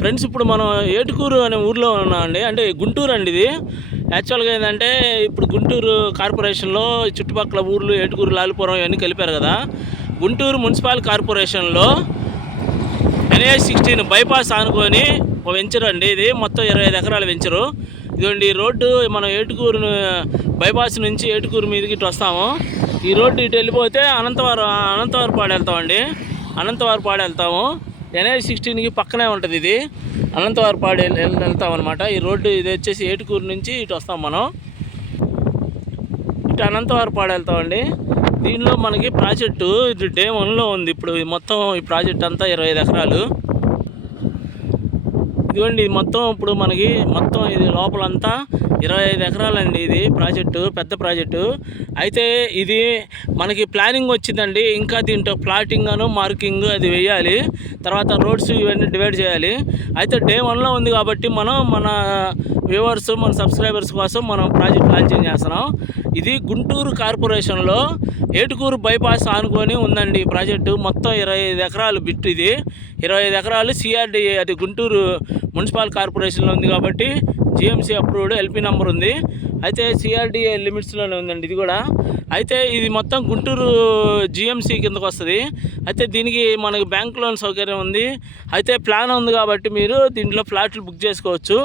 Friends ఇప్పుడు మనం ఏటుకూరు అనే ఊర్లో ఉన్నామండి. అంటే గుంటూరు అండి ఇది. యాక్చువల్గా ఏంటంటే ఇప్పుడు గుంటూరు కార్పొరేషన్లో చుట్టుపక్కల ఊర్లు ఏటుకూరు, లాలిపురం ఇవన్నీ కలిపారు కదా. గుంటూరు మున్సిపల్ కార్పొరేషన్లో NH16 బైపాస్ ఆనుకొని ఒక వెంచర్ అండి ఇది. మొత్తం 25 ఎకరాల వెంచరు. ఇదిగోండి రోడ్డు. మనం ఏటుకూరు బైపాస్ నుంచి ఏటుకూరు మీదకి ఇటు వస్తాము. ఈ రోడ్డు ఇటు వెళ్ళిపోతే అనంతవారిపాడు వెళ్తామండి. అనంతవారిపాడు వెళ్తాము. NH16కి పక్కనే ఉంటుంది ఇది. అనంతవారిపాడు వెళ్తాం అనమాట. ఈ రోడ్డు ఇది వచ్చేసి ఏటుకూరు నుంచి ఇటు వస్తాం మనం. ఇటు అనంతవారిపాడు వెళ్తామండి. దీనిలో మనకి ప్రాజెక్టు ఇది డే 1లో ఉంది. ఇప్పుడు మొత్తం ఈ ప్రాజెక్ట్ అంతా 25 ఎకరాలు. ఇదిగోండి ఇది మొత్తం ఇప్పుడు మనకి మొత్తం ఇది లోపలంతా 25 ఎకరాలండి. ఇది ప్రాజెక్టు పెద్ద ప్రాజెక్టు. అయితే ఇది మనకి ప్లానింగ్ వచ్చిందండి. ఇంకా దీంట్లో ప్లాటింగ్ అను మార్కింగ్ అది వేయాలి. తర్వాత రోడ్స్ ఇవన్నీ డివైడ్ చేయాలి. అయితే డే 1లో ఉంది కాబట్టి మనం మన వ్యూవర్స్ మన సబ్స్క్రైబర్స్ కోసం మనం ప్రాజెక్ట్ లాంచింగ్ చేస్తున్నాం. ఇది గుంటూరు కార్పొరేషన్లో ఏటుకూరు బైపాస్ ఆనుకొని ఉందండి ఈ ప్రాజెక్టు. మొత్తం 25 ఎకరాలు బిట్ ఇది. 25 ఎకరాలు CRDA అది గుంటూరు మున్సిపల్ కార్పొరేషన్లో ఉంది కాబట్టి GMC అప్రూవ్డ్ LP నెంబర్ ఉంది. అయితే CRDA లిమిట్స్లోనే ఉందండి ఇది కూడా. అయితే ఇది మొత్తం గుంటూరు GMC కిందకు వస్తుంది. అయితే దీనికి మనకి బ్యాంక్ లోన్ సౌకర్యం ఉంది. అయితే ప్లాన్ ఉంది కాబట్టి మీరు దీంట్లో ఫ్లాట్లు బుక్ చేసుకోవచ్చు.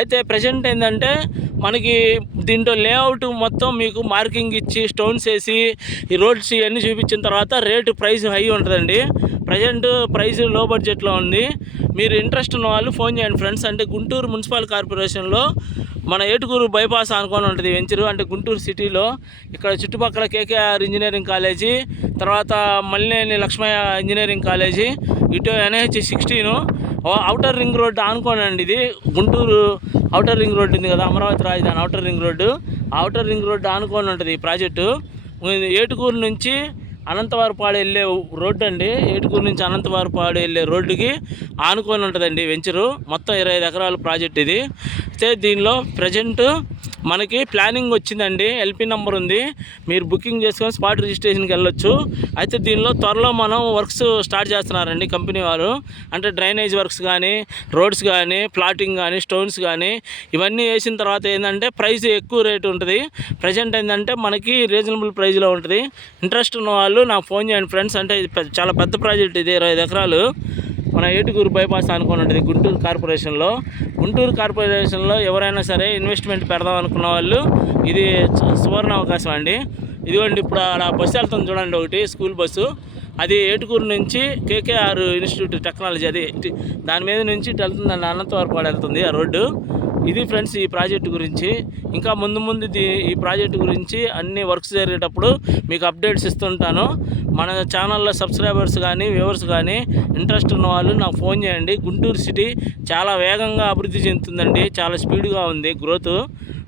అయితే ప్రజెంట్ ఏంటంటే మనకి దీంట్లో లేఅవుట్ మొత్తం మీకు మార్కింగ్ ఇచ్చి స్టోన్స్ వేసి ఈ రోడ్స్ ఇవన్నీ చూపించిన తర్వాత ప్రైస్ హై ఉంటుందండి. ప్రజెంట్ ప్రైస్ లో బడ్జెట్లో ఉంది. మీరు ఇంట్రెస్ట్ ఉన్న వాళ్ళు ఫోన్ చేయండి ఫ్రెండ్స్. అంటే గుంటూరు మున్సిపల్ కార్పొరేషన్లో మన ఏటుకూరు బైపాస్ అనుకొని ఉంటుంది వెంచరు. అంటే గుంటూరు సిటీలో ఇక్కడ చుట్టుపక్కల KKR ఇంజనీరింగ్ కాలేజీ, తర్వాత మల్లినేని లక్ష్మయ్య ఇంజనీరింగ్ కాలేజీ, ఇటు NH16 అవుటర్ రింగ్ రోడ్డు ఆనుకోనండి. ఇది గుంటూరు అవుటర్ రింగ్ రోడ్డు ఉంది కదా, అమరావతి రాజధాని outer ring road. Outer ring road ఆనుకొని ఉంటుంది ఈ ప్రాజెక్టు. ఏటుకూరు నుంచి అనంతవారిపాడు వెళ్ళే రోడ్డు అండి. ఏటుకూరు నుంచి అనంతవారిపాడు వెళ్ళే రోడ్డుకి ఆనుకొని ఉంటుందండి వెంచరు. మొత్తం 25 ఎకరాల ప్రాజెక్ట్ ఇది. అయితే దీనిలో ప్రజెంట్ మనకి ప్లానింగ్ వచ్చిందండి. LP నెంబర్ ఉంది. మీరు బుకింగ్ చేసుకొని స్పాట్ రిజిస్ట్రేషన్కి వెళ్ళొచ్చు. అయితే దీనిలో త్వరలో మనం వర్క్స్ స్టార్ట్ చేస్తున్నారండి కంపెనీ వారు. అంటే డ్రైనేజ్ వర్క్స్ కానీ, రోడ్స్ కానీ, ప్లాటింగ్ కానీ, స్టోన్స్ కానీ ఇవన్నీ వేసిన తర్వాత ఏంటంటే ప్రైస్ ఎక్కువ రేటు ఉంటుంది. ప్రజెంట్ ఏంటంటే మనకి రీజనబుల్ ప్రైస్లో ఉంటుంది. ఇంట్రెస్ట్ ఉన్న వాళ్ళు నాకు ఫోన్ చేయండి ఫ్రెండ్స్. అంటే ఇది చాలా పెద్ద ప్రాజెక్ట్ ఇది. 25 ఎకరాలు మన ఏటుకూరు బైపాస్ అనుకుని ఉంటుంది గుంటూరు కార్పొరేషన్లో. గుంటూరు కార్పొరేషన్లో ఎవరైనా సరే ఇన్వెస్ట్మెంట్ పెడదాం అనుకున్న వాళ్ళు ఇది సువర్ణ అవకాశం అండి. ఇదిగోండి ఇప్పుడు అలా బస్సు వెళ్తుంది చూడండి, ఒకటి స్కూల్ బస్సు. అది ఏటుకూరు నుంచి KKR ఇన్స్టిట్యూట్ టెక్నాలజీ అది దాని మీద నుంచి ఇటు వెళ్తుందండి. అనంతవారిపాడు వెళ్తుంది ఆ రోడ్డు. ఇది ఫ్రెండ్స్ ఈ ప్రాజెక్టు గురించి. ఇంకా ముందు ఈ ప్రాజెక్టు గురించి అన్ని వర్క్స్ జరిగేటప్పుడు మీకు అప్డేట్స్ ఇస్తుంటాను. మన ఛానల్లో సబ్స్క్రైబర్స్ కానీ వ్యూవర్స్ కానీ ఇంట్రెస్ట్ ఉన్న వాళ్ళు నాకు ఫోన్ చేయండి. గుంటూరు సిటీ చాలా వేగంగా అభివృద్ధి చెందుతుందండి. చాలా స్పీడ్గా ఉంది గ్రోత్.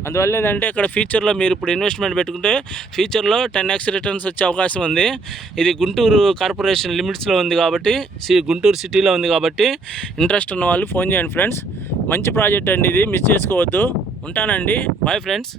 అందువల్ల ఏంటంటే ఇక్కడ ఫ్యూచర్లో మీరు ఇప్పుడు ఇన్వెస్ట్మెంట్ పెట్టుకుంటే ఫ్యూచర్లో 10x రిటర్న్స్ వచ్చే అవకాశం ఉంది. ఇది గుంటూరు కార్పొరేషన్ లిమిట్స్లో ఉంది కాబట్టి, గుంటూరు సిటీలో ఉంది కాబట్టి ఇంట్రెస్ట్ ఉన్న వాళ్ళు ఫోన్ చేయండి ఫ్రెండ్స్. మంచి ప్రాజెక్ట్ అండి ఇది, మిస్ చేసుకోవద్దు. ఉంటానండి, బాయ్ ఫ్రెండ్స్.